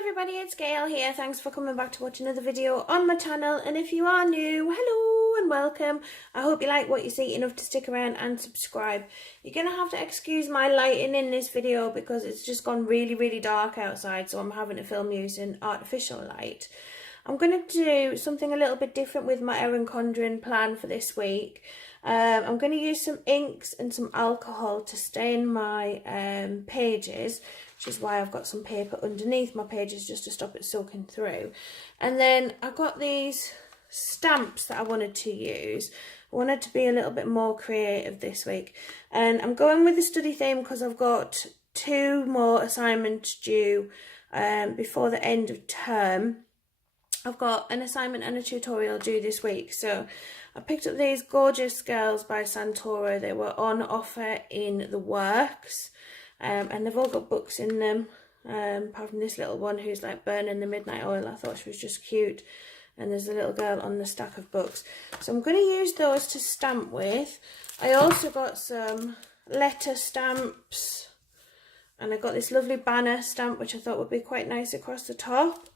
everybody, it's Gail here. Thanks for coming back to watch another video on my channel, and if you are new, hello and welcome. I hope you like what you see enough to stick around and subscribe. You're gonna have to excuse my lighting in this video because it's just gone really dark outside, so I'm having to film using artificial light. I'm going to do something a little bit different with my Erin Condren plan for this week. I'm going to use some inks and some alcohol to stain my pages, which is why I've got some paper underneath my pages just to stop it soaking through. And then I've got these stamps that I wanted to use. I wanted to be a little bit more creative this week. And I'm going with the study theme because I've got 2 more assignments due before the end of term. I've got an assignment and a tutorial due this week, so I picked up these Gorjuss girls by Santoro. They were on offer in the works, and they've all got books in them, apart from this little one who's like burning the midnight oil. I thought she was just cute, and there's a little girl on the stack of books. So I'm going to use those to stamp with. I also got some letter stamps, and I got this lovely banner stamp which I thought would be quite nice across the top.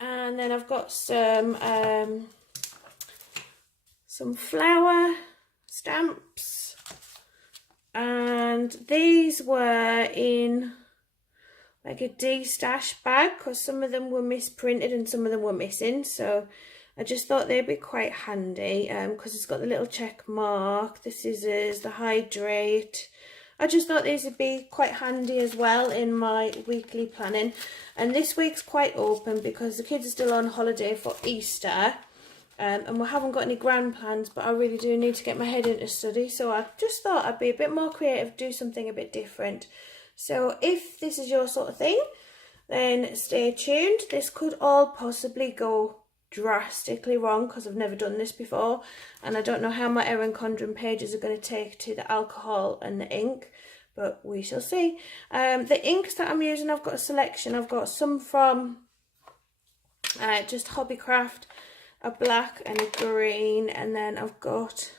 And then I've got some flower stamps, and these were in like a D-stash bag because some of them were misprinted and some of them were missing, so I just thought they'd be quite handy because it's got the little check mark, the scissors, the hydrate. I just thought these would be quite handy as well in my weekly planning. And this week's quite open because the kids are still on holiday for Easter, and we haven't got any grand plans, but I really do need to get my head into study, so I just thought I'd be a bit more creative, do something a bit different. So if this is your sort of thing, then stay tuned. This could all possibly go drastically wrong because I've never done this before, and I don't know how my Erin Condren pages are going to take to the alcohol and the ink, but we shall see. The inks that I'm using, I've got a selection. I've got some from just Hobbycraft, a black and a green, and then I've got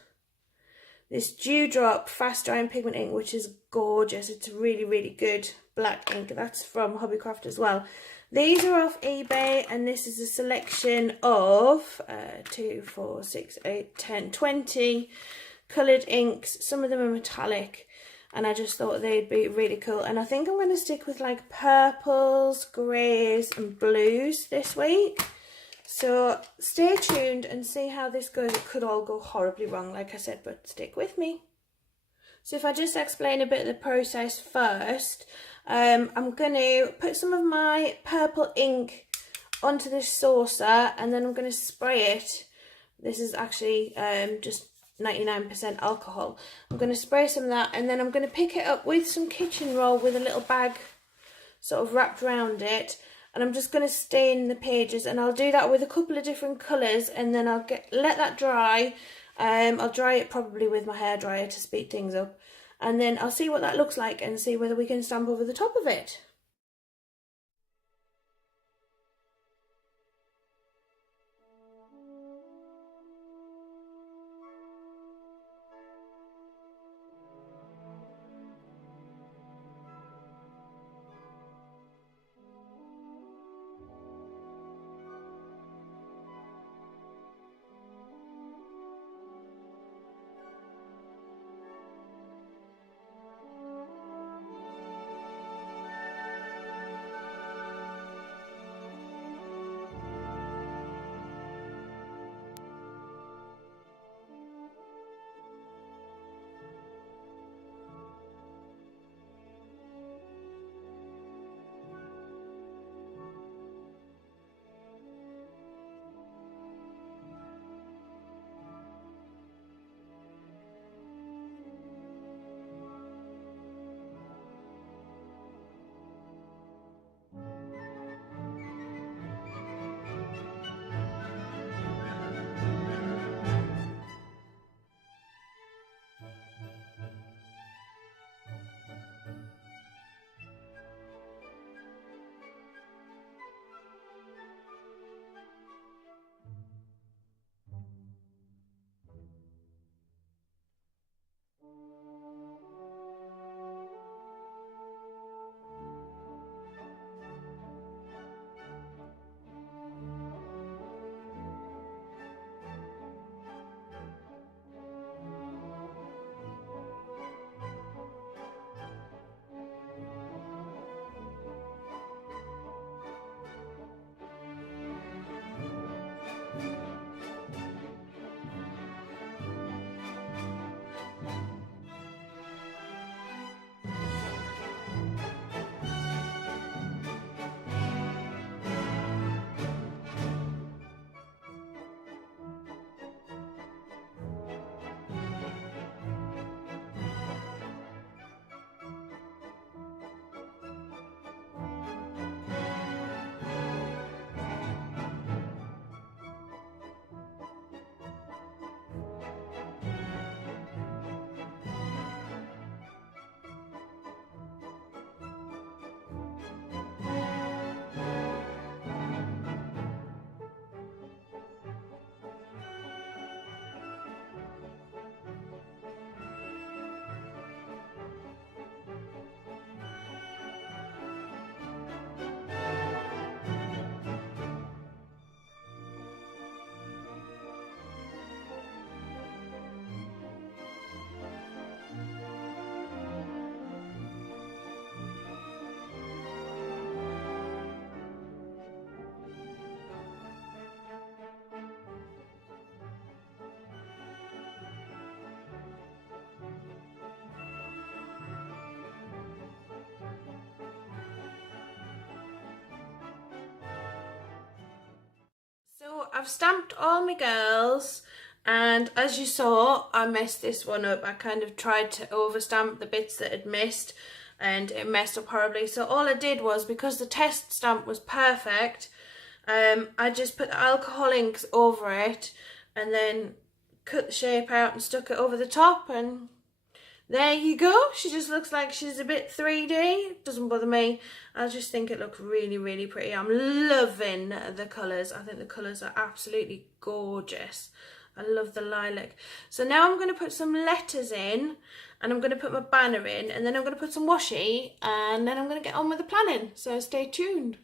this Dewdrop fast drying pigment ink, which is gorgeous. It's really good black ink. That's from Hobbycraft as well. These are off eBay, and this is a selection of 2, 4, 6, 8, 10, 20 coloured inks. Some of them are metallic, and I just thought they'd be really cool. And I think I'm going to stick with like purples, greys and blues this week. So stay tuned and see how this goes. It could all go horribly wrong, like I said, but stick with me. So if I just explain a bit of the process first, I'm going to put some of my purple ink onto this saucer, and then I'm going to spray it. This is actually just 99% alcohol. I'm going to spray some of that, and then I'm going to pick it up with some kitchen roll with a little bag sort of wrapped around it, and I'm just going to stain the pages, and I'll do that with a couple of different colours, and then I'll let that dry. I'll dry it probably with my hairdryer to speed things up, and then I'll see what that looks like and see whether we can stamp over the top of it. I've stamped all my girls, and as you saw, I messed this one up. I kind of tried to overstamp the bits that had missed, and it messed up horribly. So all I did was, because the test stamp was perfect, I just put the alcohol inks over it and then cut the shape out and stuck it over the top, and there you go. She just looks like she's a bit 3D. Doesn't bother me. I just think it looks really, really pretty. I'm loving the colours. I think the colours are absolutely gorgeous. I love the lilac. So now I'm going to put some letters in, and I'm going to put my banner in, and then I'm going to put some washi, and then I'm going to get on with the planning. So stay tuned.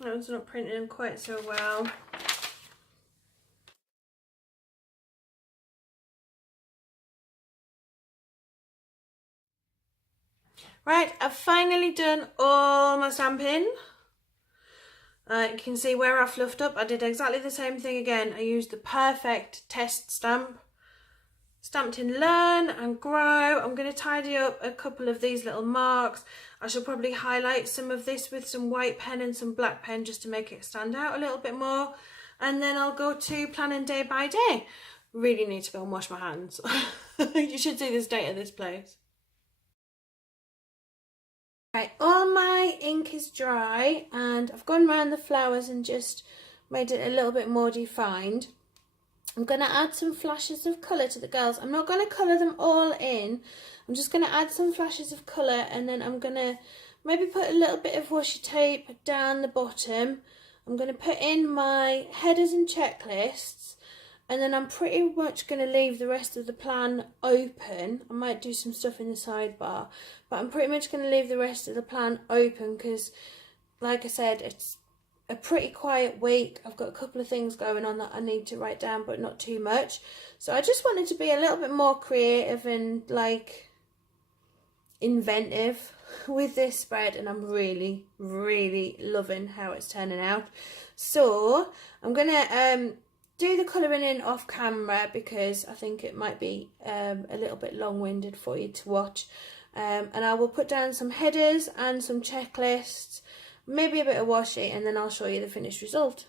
That one's not printing quite so well. Right, I've finally done all my stamping. You can see where I fluffed up. I did exactly the same thing again. I used the perfect test stamp. Stamped in Learn and Grow. I'm going to tidy up a couple of these little marks. I shall probably highlight some of this with some white pen and some black pen just to make it stand out a little bit more. And then I'll go to planning day by day. Really need to go and wash my hands. You should see the state of this place. Right, all my ink is dry, and I've gone around the flowers and just made it a little bit more defined. I'm going to add some flashes of colour to the girls. I'm not going to colour them all in. I'm just going to add some flashes of colour, and then I'm going to maybe put a little bit of washi tape down the bottom. I'm going to put in my headers and checklists, and then I'm pretty much going to leave the rest of the plan open. I might do some stuff in the sidebar, but I'm pretty much going to leave the rest of the plan open because, like I said, it's a pretty quiet week. I've got a couple of things going on that I need to write down, but not too much. So I just wanted to be a little bit more creative and like inventive with this spread, and I'm really, really loving how it's turning out. So I'm gonna do the colouring in off camera because I think it might be a little bit long-winded for you to watch, and I will put down some headers and some checklists, maybe a bit of washi, and then I'll show you the finished result.